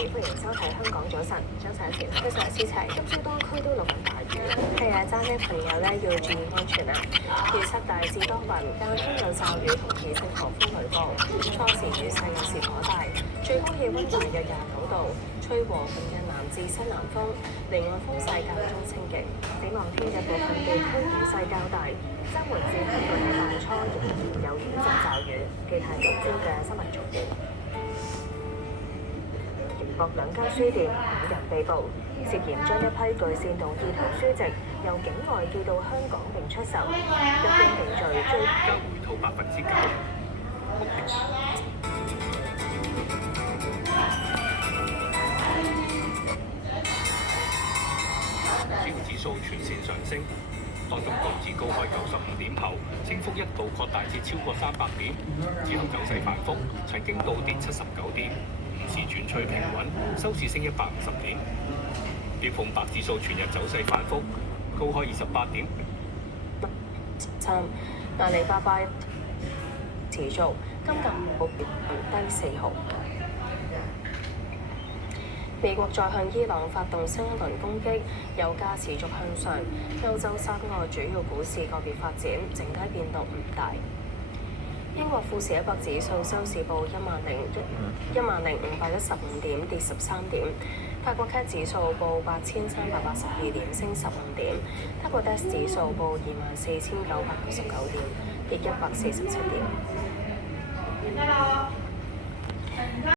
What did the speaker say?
歡迎收睇香港早晨。早晨前，非常時齊，今朝多區都落緊大雨。係啊，揸車朋友咧要注意安全啊！預測大致多雲，間中有驟雨同幾陣狂風雷暴，初時雨勢有時頗大，最高氣温大約29度，吹和緩嘅南至西南風，離岸風勢間中清勁。展望聽日部分地區雨勢較大，週末至下個禮拜初仍然有雨陣驟雨。記睇今朝嘅新聞重點。營博兩間書店5人被捕，涉嫌將一批具煽動意圖書籍由境外寄到香港並出售，一經定罪追加回吐9%。標指數全線上升，當中道指高開95點後，升幅一度擴大至超過300點，之後走勢反覆，曾經倒跌79點，午時轉趨平穩，收市升150點。標普500指數全日走勢反覆，高開28點。阿里巴巴持續金價目標低4毫。美國再向伊朗發動新一輪攻擊，油價持續向上。歐洲3個主要股市個別發展，整體變動唔大。英國富時100指數收市報10,515點，跌13點。法國 CAC 指數報8,382點，升15點。德國 DAX 指數報24,999點，跌147點。